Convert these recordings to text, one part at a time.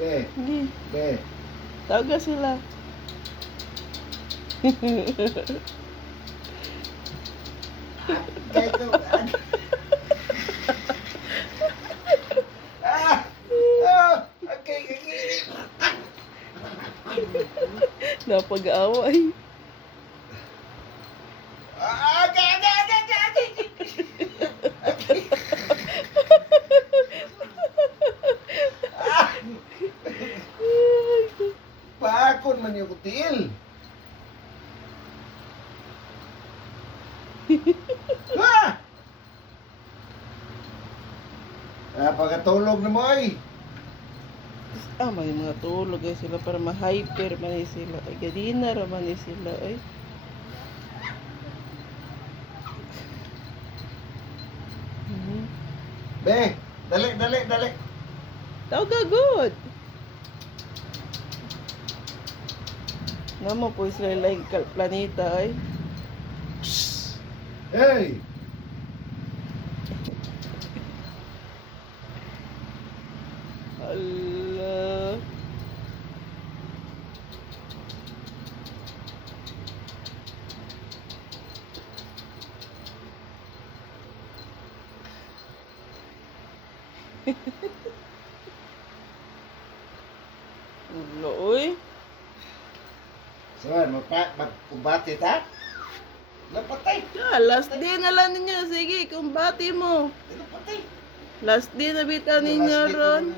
Be. Sige. Be. Tawagan sila. Agkay ko. Agkay kagilit. Napag-away. Paakon man yung kutil. Pagkatulog na mo ay. May mga tulog ay sila para ma-hyper man ay sila. Ay, gadina raman ay sila. Ay. Be, dali. Tawag good. Namo po sila laing planeta ay. Hey! Ala. Ulo, uy. So, magpubati ta? Napatay. Last day na lang ninyo. Sige, kumbati mo. Napatay. Last day na bitaw ninyo ron.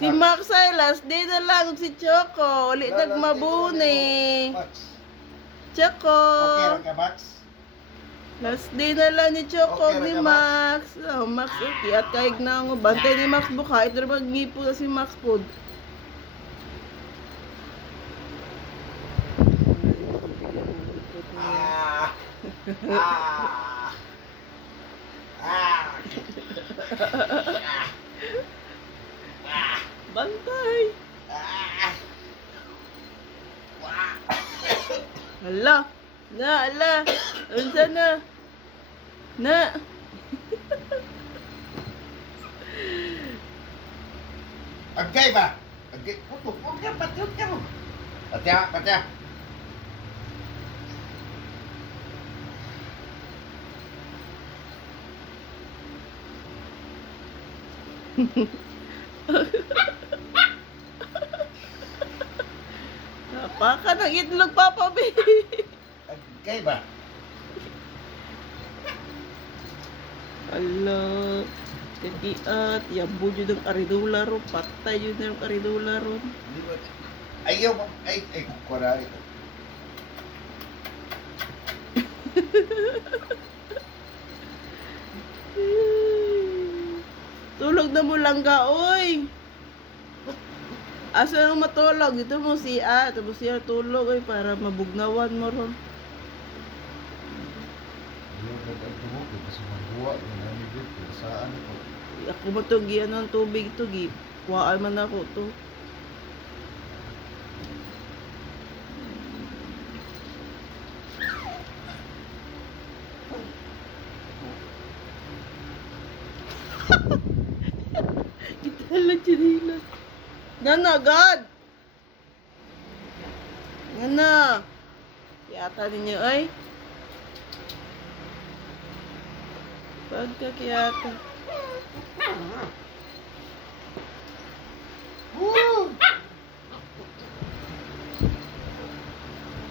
Si Max ay last day na lang. Si Choco. Ulit nagmabuni. Choco. Okay ka, Max? Last day na lang ni Choco Okay, ni ka, Max. Oh, Max, okay. At kaig na ako. Bantay ni Max buka. Ito na mag-ngipo na si Max po. Bantay. Hala. Ala. Unsa na? Na. Agkay ba? Agkay. Huwag ka, patiyot ka mo. Patya. Napaka ng itlog, Papa B. Agkay ba? Ala. Katiat. Yabo yun ng aridula ron. Patay yun ng aridula ron. Ayaw mo. Ay, kura ito. Tulog na mo lang ga, oy. Asa nang matulog? Ito mo siya. Ito mo siya tulog, oy. Para mabugnawan mo ron. Ako mo ito, ano ang tubig ito, kuhaan man ako ito. Itala chinila. Nana, God! Nana! Kiyata ninyo, ay. Pagka kiyata.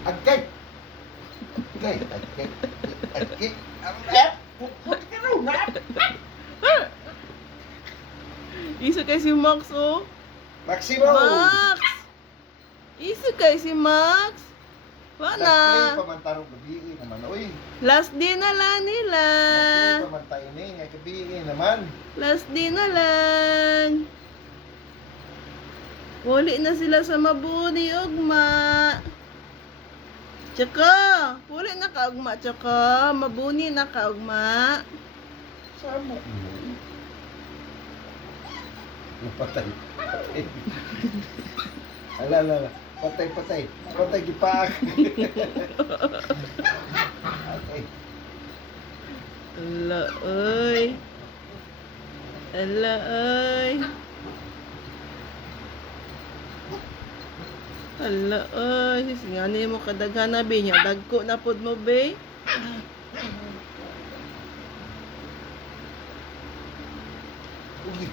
Agkay! Isa kay si Max, oh. Maximo! Max! Isa kay si Max. Wala. Nag-play pa man tarong gabi naman. Uy! Last day na lang nila. Nag-play pa man tayo ni. Ngay gabi naman. Last day na lang. Wali na sila sa mabuni, ugma. Tsaka, wali na ka, ugma. Tsaka, mabuni na ka, ugma. Sama. Patay. Ala. Patay. Patay gipaak. Okay. Ala, oy. Ala, oy. Hala, ay, sis, nga ni mo kadaghan na, be. Nya, dagko na pod mo, be. Ugi.